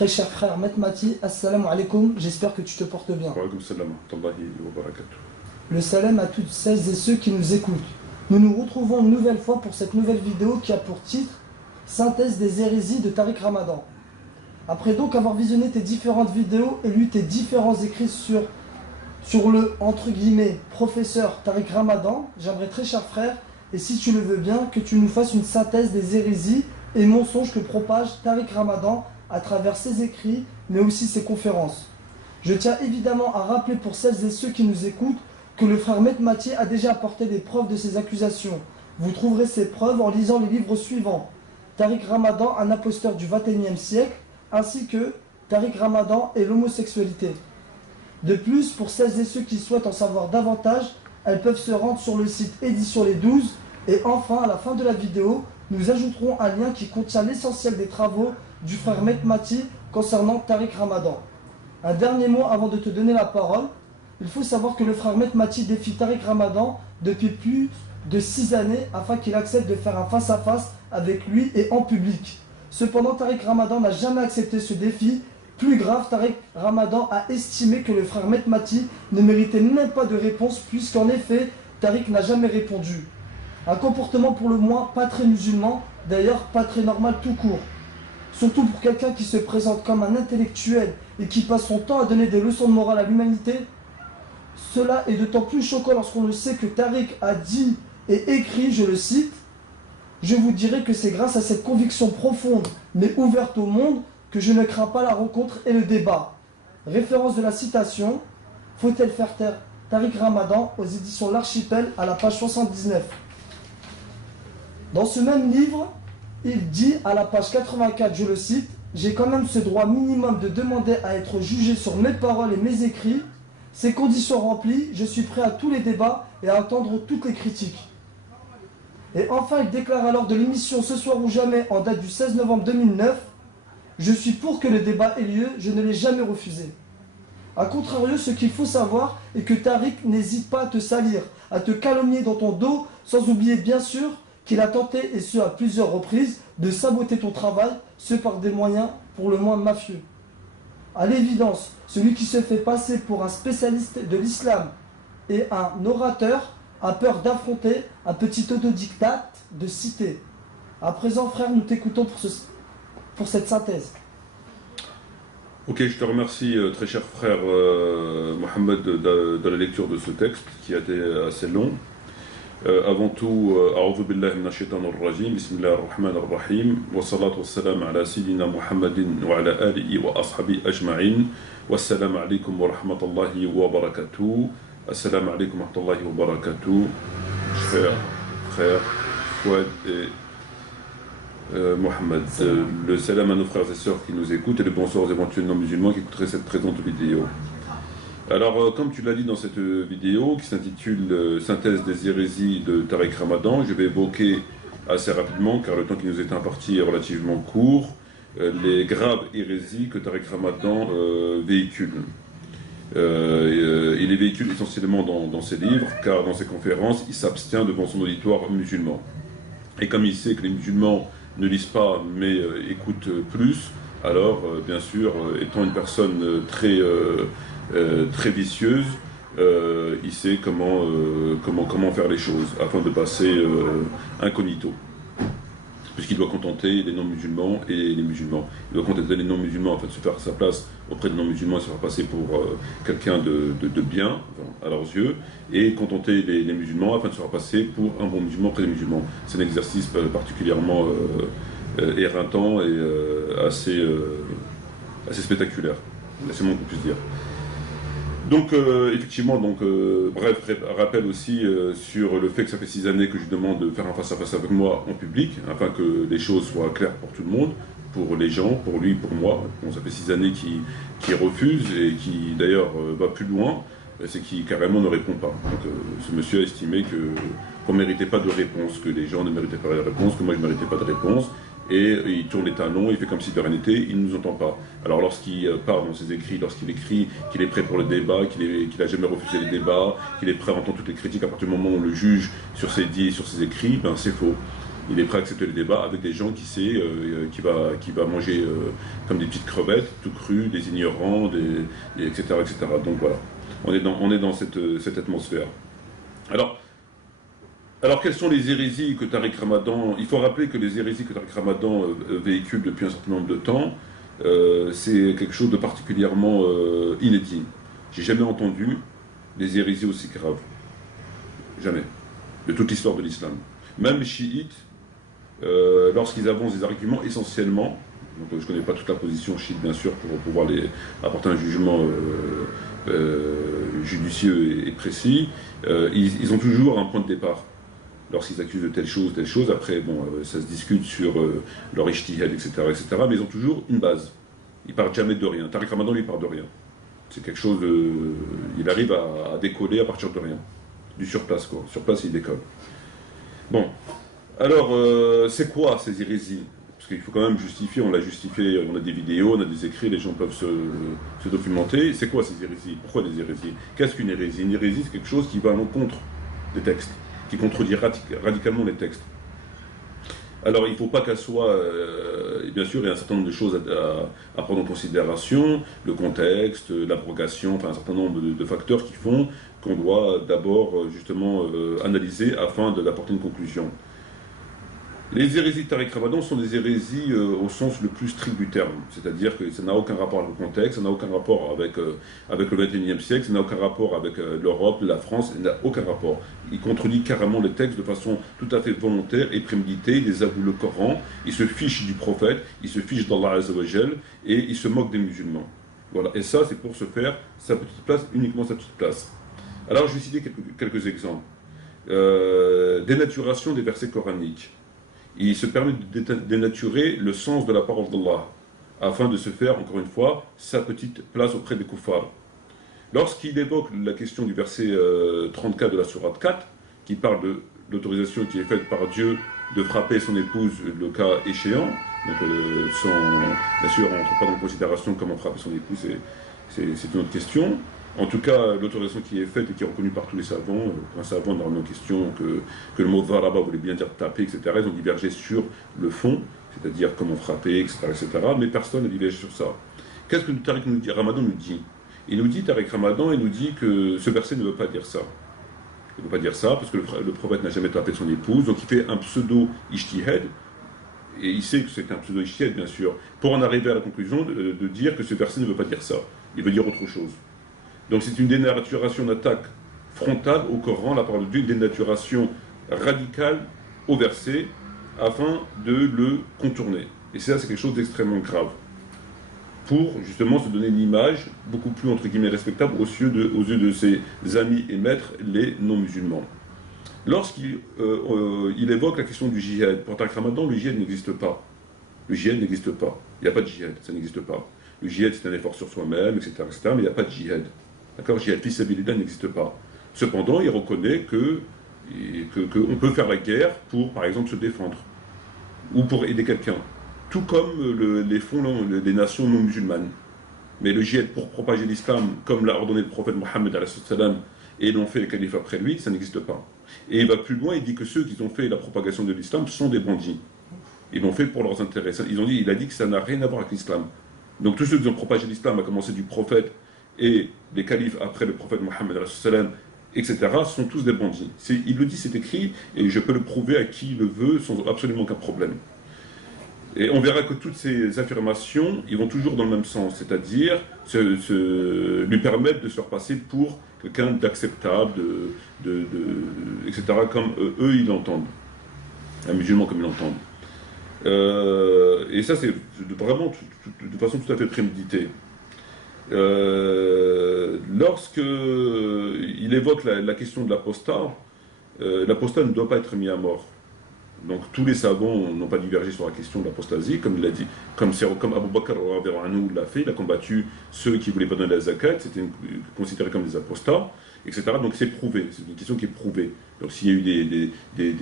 Très cher frère Maître Mati, assalamu alaikum, j'espère que tu te portes bien. Le salam à toutes celles et ceux qui nous écoutent. Nous nous retrouvons une nouvelle fois pour cette nouvelle vidéo qui a pour titre Synthèse des hérésies de Tariq Ramadan. Après donc avoir visionné tes différentes vidéos et lu tes différents écrits sur le, entre guillemets, professeur Tariq Ramadan, j'aimerais très cher frère, et si tu le veux bien, que tu nous fasses une synthèse des hérésies et mensonges que propage Tariq Ramadan à travers ses écrits, mais aussi ses conférences. Je tiens évidemment à rappeler pour celles et ceux qui nous écoutent que le frère Maître Mati a déjà apporté des preuves de ces accusations. Vous trouverez ces preuves en lisant les livres suivants. Tariq Ramadan, un imposteur du XXIe siècle, ainsi que Tariq Ramadan et l'homosexualité. De plus, pour celles et ceux qui souhaitent en savoir davantage, elles peuvent se rendre sur le site Édition les 12. Et enfin, à la fin de la vidéo, nous ajouterons un lien qui contient l'essentiel des travaux du frère Maître Mati concernant Tariq Ramadan. Un dernier mot avant de te donner la parole. Il faut savoir que le frère Maître Mati défie Tariq Ramadan depuis plus de 6 années afin qu'il accepte de faire un face-à-face avec lui et en public. Cependant, Tariq Ramadan n'a jamais accepté ce défi. Plus grave, Tariq Ramadan a estimé que le frère Maître Mati ne méritait même pas de réponse puisqu'en effet, Tariq n'a jamais répondu. Un comportement pour le moins pas très musulman, d'ailleurs pas très normal tout court. Surtout pour quelqu'un qui se présente comme un intellectuel et qui passe son temps à donner des leçons de morale à l'humanité. Cela est d'autant plus choquant lorsqu'on le sait que Tariq a dit et écrit, je le cite, « Je vous dirai que c'est grâce à cette conviction profonde mais ouverte au monde que je ne crains pas la rencontre et le débat. » Référence de la citation, faut-elle faire taire Tariq Ramadan aux éditions L'Archipel à la page 79. Dans ce même livre, il dit à la page 84, je le cite, « J'ai quand même ce droit minimum de demander à être jugé sur mes paroles et mes écrits. Ces conditions remplies, je suis prêt à tous les débats et à entendre toutes les critiques. » Et enfin, il déclare alors de l'émission Ce soir ou jamais en date du 16 novembre 2009, « Je suis pour que le débat ait lieu, je ne l'ai jamais refusé. » A contrario, ce qu'il faut savoir est que Tariq n'hésite pas à te salir, à te calomnier dans ton dos, sans oublier bien sûr qu'il a tenté, et ce à plusieurs reprises, de saboter ton travail, ce par des moyens pour le moins mafieux. À l'évidence, celui qui se fait passer pour un spécialiste de l'islam et un orateur a peur d'affronter un petit autodictate de cité. À présent, frère, nous t'écoutons pour cette synthèse. Ok, je te remercie, très cher frère Mohamed, de la lecture de ce texte qui a été assez long. Avant tout, A'udhu billahi minash shaitanir rajim, bismillahir rahmanir rahim, wa salatu wassalam ala sayyidina Muhammadin wa ala alihi wa ashabi ajma'in, wassalamu alaikum wa rahmatullahi wa barakatuh, assalamu alaikum wa rahmatullahi wa barakatuh, frère Fouad et Mohamed, le salam à nos frères et sœurs qui nous écoutent et le bonsoir aux éventuels non-musulmans qui écouteraient cette présente vidéo. Alors, comme tu l'as dit dans cette vidéo qui s'intitule Synthèse des hérésies de Tariq Ramadan, je vais évoquer assez rapidement, car le temps qui nous est imparti est relativement court, les graves hérésies que Tariq Ramadan véhicule. Il les véhicule essentiellement dans ses livres, car dans ses conférences, il s'abstient devant son auditoire musulman. Et comme il sait que les musulmans ne lisent pas mais écoutent plus, alors bien sûr, étant une personne très vicieuse, il sait comment faire les choses afin de passer incognito, puisqu'il doit contenter les non-musulmans et les musulmans. Il doit contenter les non-musulmans afin de se faire sa place auprès des non-musulmans et se faire passer pour quelqu'un de bien à leurs yeux, et contenter les musulmans afin de se faire passer pour un bon musulman auprès des musulmans. C'est un exercice particulièrement éreintant et assez spectaculaire, c'est moins qu'on puisse dire. Donc effectivement, bref, rappel aussi sur le fait que ça fait 6 années que je demande de faire un face-à-face avec moi en public, afin que les choses soient claires pour tout le monde, pour les gens, pour lui, pour moi. Bon, ça fait 6 années qu'il refuse et qui d'ailleurs va plus loin, c'est qu'il carrément ne répond pas. Donc ce monsieur a estimé qu'on ne méritait pas de réponse, que les gens ne méritaient pas de réponse, que moi je ne méritais pas de réponse. Et il tourne les talons, il fait comme si de rien n'était, il ne nous entend pas. Alors lorsqu'il parle dans ses écrits, lorsqu'il écrit qu'il est prêt pour le débat, qu'il n'a jamais refusé les débats, qu'il est prêt à entendre toutes les critiques à partir du moment où on le juge sur ses dits et sur ses écrits, ben c'est faux. Il est prêt à accepter le débat avec des gens qui sait, qui va manger comme des petites crevettes, tout cru, des ignorants, etc., etc. Donc voilà, on est dans cette atmosphère. Alors, quelles sont les hérésies que Tariq Ramadan... Il faut rappeler que les hérésies que Tariq Ramadan véhicule depuis un certain nombre de temps, c'est quelque chose de particulièrement inédit. J'ai jamais entendu des hérésies aussi graves. Jamais. De toute l'histoire de l'islam. Même les chiites, lorsqu'ils avancent des arguments essentiellement, donc je ne connais pas toute la position chiite bien sûr pour pouvoir apporter un jugement judicieux et précis, ils ont toujours un point de départ. Lorsqu'ils accusent de telle chose, après, bon, ça se discute sur leur ijtihad, etc., mais ils ont toujours une base. Ils partent jamais de rien. Tariq Ramadan, lui, part de rien. C'est quelque chose de... Il arrive à décoller à partir de rien. Du surplace, quoi. Sur place, il décolle. Bon. Alors, c'est quoi ces hérésies? Parce qu'il faut quand même justifier, on l'a justifié, on a des vidéos, on a des écrits, les gens peuvent se documenter. C'est quoi ces hérésies? Pourquoi des hérésies? Qu'est-ce qu'une hérésie? Une hérésie, c'est quelque chose qui va à l'encontre des textes, qui contredit radicalement les textes. Alors il ne faut pas qu'elle soit, et bien sûr il y a un certain nombre de choses à prendre en considération, le contexte, l'abrogation, enfin un certain nombre de facteurs qui font qu'on doit d'abord justement analyser afin d'apporter une conclusion. Les hérésies de Tariq Ramadan sont des hérésies au sens le plus strict du terme, c'est-à-dire que ça n'a aucun rapport avec le contexte, ça n'a aucun rapport avec le XXIe siècle, ça n'a aucun rapport avec l'Europe, la France, ça n'a aucun rapport. Il contredit carrément les textes de façon tout à fait volontaire et préméditée, il désavoue le Coran, il se fiche du prophète, il se fiche d'Allah Azza wa Jal et il se moque des musulmans. Voilà, et ça c'est pour se faire sa petite place, uniquement sa petite place. Alors je vais citer quelques exemples. Dénaturation des versets coraniques. Il se permet de dénaturer le sens de la parole d'Allah, afin de se faire, encore une fois, sa petite place auprès des kuffars. Lorsqu'il évoque la question du verset 34 de la sourate 4, qui parle de l'autorisation qui est faite par Dieu de frapper son épouse le cas échéant, donc bien sûr on ne rentre pas dans considération comment frapper son épouse, c'est une autre question. En tout cas, l'autorisation qui est faite et qui est reconnue par tous les savants, un savant n'a remis en question que le mot varaba voulait bien dire taper, etc. Ils ont divergé sur le fond, c'est-à-dire comment frapper, etc., mais personne n'a divergé sur ça. Qu'est-ce que Tariq Ramadan nous dit? Il nous dit, Tariq Ramadan, il nous dit que ce verset ne veut pas dire ça. Il ne veut pas dire ça, parce que le prophète n'a jamais tapé son épouse, donc il fait un pseudo-ijtihad, et il sait que c'est un pseudo-ijtihad, bien sûr, pour en arriver à la conclusion de dire que ce verset ne veut pas dire ça. Il veut dire autre chose. Donc c'est une dénaturation d'attaque frontale au Coran, la parole de Dieu, une dénaturation radicale au verset, afin de le contourner. Et ça, c'est quelque chose d'extrêmement grave. Pour justement se donner une image beaucoup plus, entre guillemets, respectable aux yeux de ses amis et maîtres, les non-musulmans. Lorsqu'il évoque la question du djihad, pour Tariq Ramadan, le djihad n'existe pas. Le djihad n'existe pas. Il n'y a pas de djihad, ça n'existe pas. Le djihad, c'est un effort sur soi-même, etc., mais il n'y a pas de djihad. D'accord, djihad fi sabilillah n'existe pas. Cependant, il reconnaît qu'on peut faire la guerre pour, par exemple, se défendre, ou pour aider quelqu'un, tout comme les font des nations non musulmanes. Mais le djihad pour propager l'islam, comme l'a ordonné le prophète Mohammed et l'ont fait les califes après lui, ça n'existe pas. Et il va plus loin, il dit que ceux qui ont fait la propagation de l'islam sont des bandits. Ils l'ont fait pour leurs intérêts. Il a dit que ça n'a rien à voir avec l'islam. Donc tous ceux qui ont propagé l'islam, à commencer du prophète et les califes après le prophète Mohammed, etc., sont tous des bandits. Il le dit, c'est écrit, et je peux le prouver à qui le veut sans absolument aucun problème. Et on verra que toutes ces affirmations, ils vont toujours dans le même sens, c'est-à-dire lui permettre de se faire passer pour quelqu'un d'acceptable, etc., comme eux, ils l'entendent. Un musulman comme ils l'entendent. Et ça, c'est vraiment de façon tout à fait préméditée. Lorsqu'il évoque la question de l'apostat, l'apostat ne doit pas être mis à mort. Donc tous les savants n'ont pas divergé sur la question de l'apostasie, comme il l'a dit, comme Abu Bakr l'a fait, il a combattu ceux qui ne voulaient pas donner la zakat, c'était considéré comme des apostats, etc. Donc c'est prouvé, c'est une question qui est prouvée. Donc s'il y a eu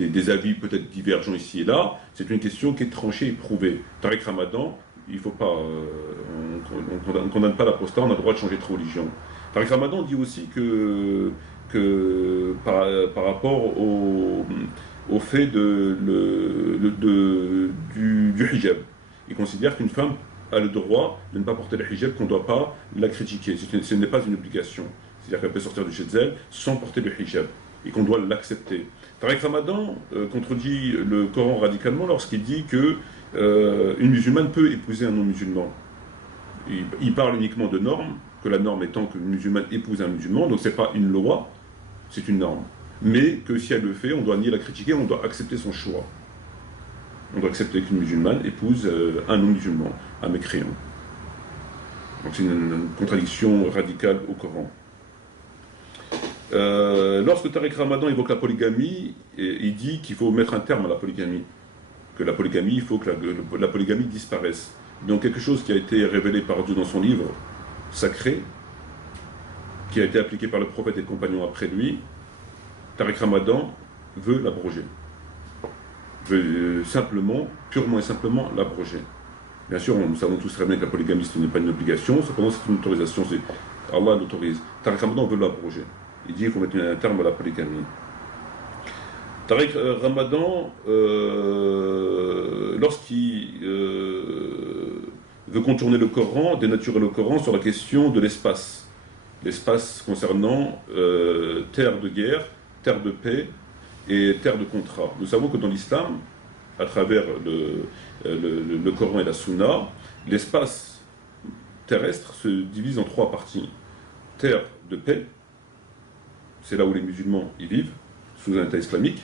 des avis peut-être divergents ici et là, c'est une question qui est tranchée et prouvée. Tariq Ramadan, il faut pas, on ne condamne pas l'apostat, on a le droit de changer de religion. Tariq Ramadan dit aussi que par rapport au fait du hijab. Il considère qu'une femme a le droit de ne pas porter le hijab, qu'on ne doit pas la critiquer. Ce n'est pas une obligation. C'est-à-dire qu'elle peut sortir de chez elle sans porter le hijab et qu'on doit l'accepter. Tariq Ramadan contredit le Coran radicalement lorsqu'il dit que une musulmane peut épouser un non-musulman. Il parle uniquement de normes, que la norme étant qu'une musulmane épouse un musulman, donc ce n'est pas une loi, c'est une norme. Mais que si elle le fait, on doit ni la critiquer, on doit accepter son choix. On doit accepter qu'une musulmane épouse un non-musulman, un mécréant. Donc c'est une contradiction radicale au Coran. Lorsque Tariq Ramadan évoque la polygamie, il dit qu'il faut mettre un terme à la polygamie. Que la polygamie, il faut que la polygamie disparaisse. Donc quelque chose qui a été révélé par Dieu dans son livre sacré, qui a été appliqué par le prophète et le compagnon après lui, Tariq Ramadan veut l'abroger. Veut simplement, purement et simplement l'abroger. Bien sûr, nous savons tous très bien que la polygamie ce n'est pas une obligation, cependant c'est une autorisation, Allah l'autorise. Tariq Ramadan veut l'abroger. Il dit qu'il faut mettre un terme à la polygamie. Tariq Ramadan, lorsqu'il veut contourner le Coran, dénaturer le Coran sur la question de l'espace. L'espace concernant terre de guerre, terre de paix et terre de contrat. Nous savons que dans l'islam, à travers le Coran et la Sunna, l'espace terrestre se divise en 3 parties. Terre de paix, c'est là où les musulmans y vivent, sous un état islamique.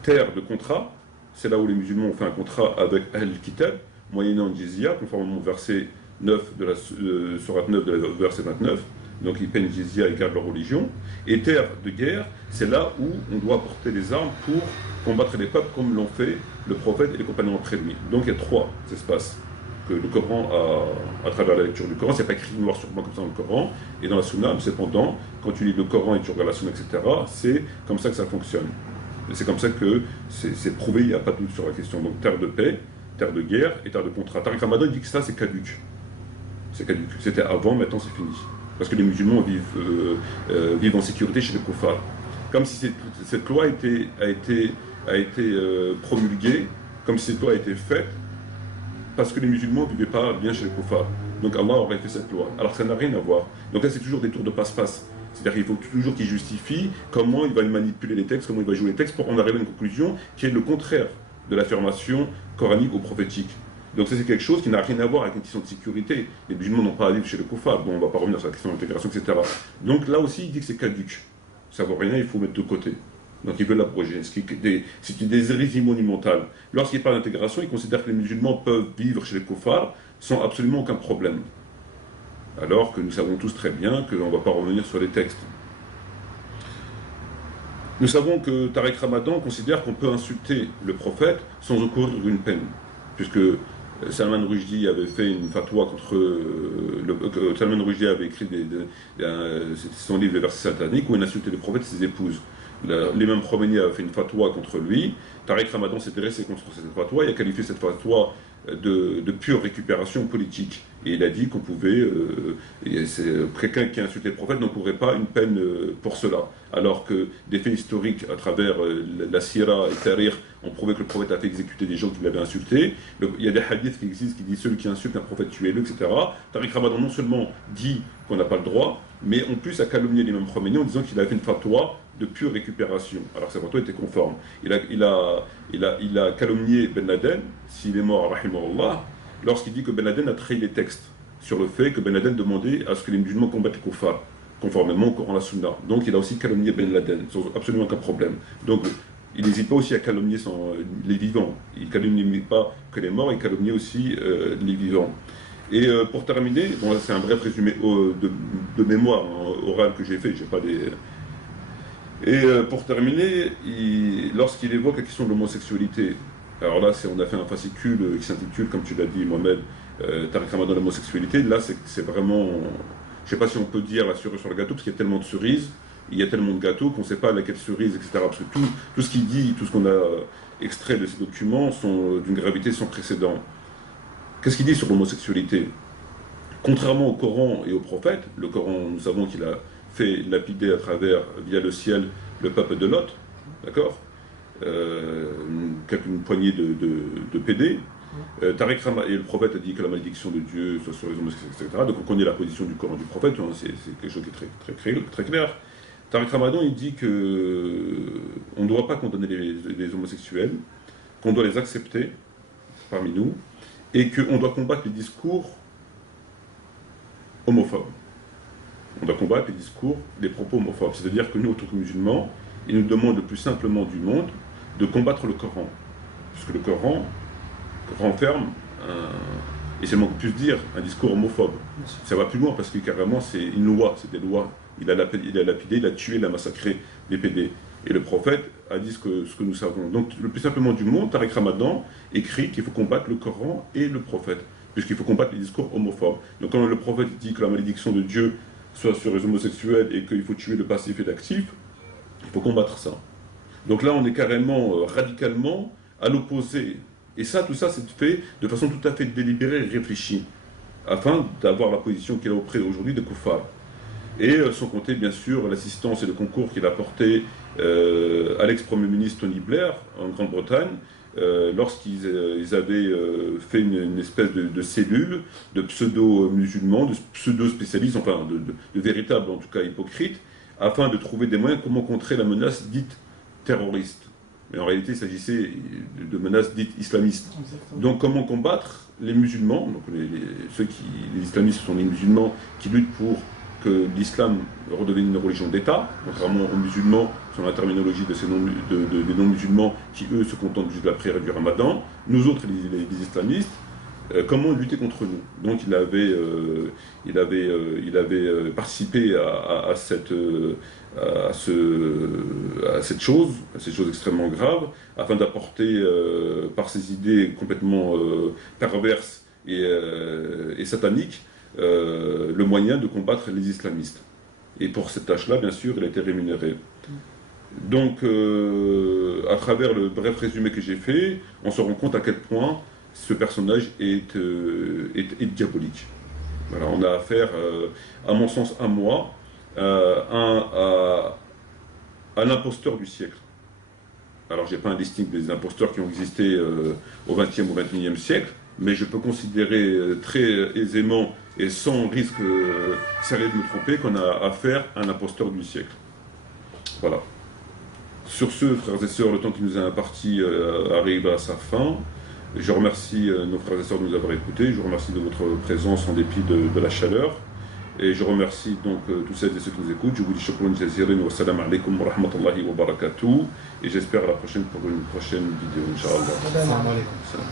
Terre de contrat, c'est là où les musulmans ont fait un contrat avec Ahl-Kitab, moyennant jizya, conformément au verset 9 de la sourate 9 de la verset 29. Donc ils payent jizya et gardent leur religion. Et terre de guerre, c'est là où on doit porter les armes pour combattre les peuples comme l'ont fait le prophète et les compagnons après lui. Donc il y a 3 espaces que le Coran a, à travers la lecture du Coran, c'est pas écrit noir sur blanc comme ça dans le Coran, et dans la Sunna, mais cependant, quand tu lis le Coran et tu regardes la Sunna, etc., c'est comme ça que ça fonctionne. Et c'est comme ça que c'est prouvé, il n'y a pas de doute sur la question. Donc terre de paix, terre de guerre et terre de contrat. Tariq Ramadan dit que ça c'est caduc. C'est caduc. C'était avant, maintenant c'est fini. Parce que les musulmans vivent en sécurité chez les kuffars. Comme si cette loi a été promulguée, comme si cette loi a été faite, parce que les musulmans ne vivaient pas bien chez les kuffars. Donc Allah aurait fait cette loi. Alors ça n'a rien à voir. Donc là c'est toujours des tours de passe-passe. C'est-à-dire qu'il faut toujours qu'il justifie comment il va manipuler les textes, comment il va jouer les textes pour en arriver à une conclusion qui est le contraire de l'affirmation coranique ou prophétique. Donc ça c'est quelque chose qui n'a rien à voir avec une question de sécurité. Les musulmans n'ont pas à vivre chez les kuffars, bon on ne va pas revenir sur la question de l'intégration, etc. Donc là aussi il dit que c'est caduc. Ça ne vaut rien, il faut mettre de côté. Donc il veut l'abroger. C'est des hérésies monumentales. Lorsqu'il parle d'intégration, il considère que les musulmans peuvent vivre chez les kuffars sans absolument aucun problème. Alors que nous savons tous très bien qu'on ne va pas revenir sur les textes. Nous savons que Tariq Ramadan considère qu'on peut insulter le prophète sans encourir une peine, puisque Salman Rushdie avait fait une fatwa contre Salman Rushdie avait écrit son livre Les versets sataniques où il insultait le prophète et ses épouses. L'imam Khomeini a fait une fatwa contre lui. Tariq Ramadan s'est dressé contre cette fatwa et a qualifié cette fatwa de pure récupération politique. Et il a dit qu'on pouvait, quelqu'un qui a insulté le prophèt n'encourait pas une peine pour cela. Alors que des faits historiques à travers la Sira et Tarir ont prouvé que le prophète a fait exécuter des gens qui l'avaient insulté. Il y a des hadiths qui existent qui disent celui qui insulte un prophète tuez-le, etc. Tariq Ramadan non seulement dit qu'on n'a pas le droit, mais en plus a calomnié l'imam Khomeini en disant qu'il avait fait une fatwa de pure récupération. Alors sa fatwa était conforme. Il a calomnié Ben Laden, s'il est mort, rahimahullah, lorsqu'il dit que Ben Laden a trahi les textes sur le fait que Ben Laden demandait à ce que les musulmans combattent les kuffars, conformément au Coran la Sunna. Donc il a aussi calomnié Ben Laden, sans absolument aucun problème. Donc il n'hésite pas aussi à calomnier les vivants. Il ne calomnie pas que les morts, il calomnie aussi les vivants. Et pour terminer, bon, c'est un bref résumé de mémoire orale que j'ai fait, j'ai pas des... Et pour terminer, lorsqu'il évoque la question de l'homosexualité, alors là on a fait un fascicule qui s'intitule, comme tu l'as dit Mohamed, Tariq Ramadan l'homosexualité, là c'est vraiment, je ne sais pas si on peut dire la cerise sur le gâteau, parce qu'il y a tellement de cerises, il y a tellement de gâteaux qu'on ne sait pas laquelle cerise, etc. Parce que tout ce qu'il dit, tout ce qu'on a extrait de ces documents sont d'une gravité sans précédent. Qu'est-ce qu'il dit sur l'homosexualité? Contrairement au Coran et au prophète, le Coran, nous savons qu'il a fait lapider via le ciel, le peuple de Lot, d'accord? une poignée de PD. Tariq Ramadan, et le prophète a dit que la malédiction de Dieu soit sur les homosexuels, etc. Donc on connaît la position du Coran du prophète, hein, c'est quelque chose qui est très clair. Tariq Ramadan, il dit qu'on ne doit pas condamner les homosexuels, qu'on doit les accepter parmi nous, et qu'on doit combattre les discours homophobes. On doit combattre les discours, les propos homophobes. C'est-à-dire que nous, en tant que musulmans, il nous demande le plus simplement du monde de combattre le Coran. Puisque le Coran renferme, et c'est le moins qu'on puisse dire, un discours homophobe. Ça va plus loin parce que carrément c'est une loi, c'est des lois. Il a lapidé, il a tué, il a massacré les PD. Et le prophète a dit ce que nous savons. Donc le plus simplement du monde, Tariq Ramadan écrit qu'il faut combattre le Coran et le prophète, puisqu'il faut combattre les discours homophobes. Donc quand le prophète dit que la malédiction de Dieu soit sur les homosexuels et qu'il faut tuer le passif et l'actif, il faut combattre ça. Donc là on est carrément, radicalement à l'opposé. Et ça, tout ça, c'est fait de façon tout à fait délibérée et réfléchie, afin d'avoir la position qu'il a auprès aujourd'hui de Koufar. Et sans compter, bien sûr, l'assistance et le concours qu'il a apporté à l'ex-premier ministre Tony Blair, en Grande-Bretagne, lorsqu'ils avaient fait une espèce de cellule de pseudo-musulmans, de pseudo-spécialistes, enfin de véritables, en tout cas hypocrites, afin de trouver des moyens comment contrer la menace dite terroriste. Mais en réalité, il s'agissait de menaces dites islamistes. Exactement. Donc, comment combattre les musulmans, donc les islamistes sont les musulmans qui luttent pour que l'islam redevienne une religion d'État, contrairement aux musulmans, sur la terminologie des non-musulmans, qui eux se contentent juste de la prière et du ramadan. Nous autres, les islamistes, comment lutter contre nous? Donc il avait participé à cette chose extrêmement grave, afin d'apporter par ses idées complètement perverses et sataniques le moyen de combattre les islamistes. Et pour cette tâche-là, bien sûr, il a été rémunéré. Donc, à travers le bref résumé que j'ai fait, on se rend compte à quel point ce personnage est diabolique. Voilà, on a affaire, à mon sens, à moi, à l'imposteur du siècle. Alors, je n'ai pas un listing des imposteurs qui ont existé au XXe ou XXIe siècle, mais je peux considérer très aisément et sans risque sérieux de me tromper qu'on a affaire à un imposteur du siècle. Voilà. Sur ce, frères et sœurs, le temps qui nous est imparti arrive à sa fin. Je remercie nos frères et sœurs de nous avoir écoutés. Je vous remercie de votre présence en dépit de la chaleur. Et je remercie donc tous celles et ceux qui nous écoutent. Je vous dis shukran jaziran wa salam alaikum wa rahmatullahi wa barakatuh. Et j'espère à la prochaine pour une prochaine vidéo, Inch'Allah. Salam alaikum.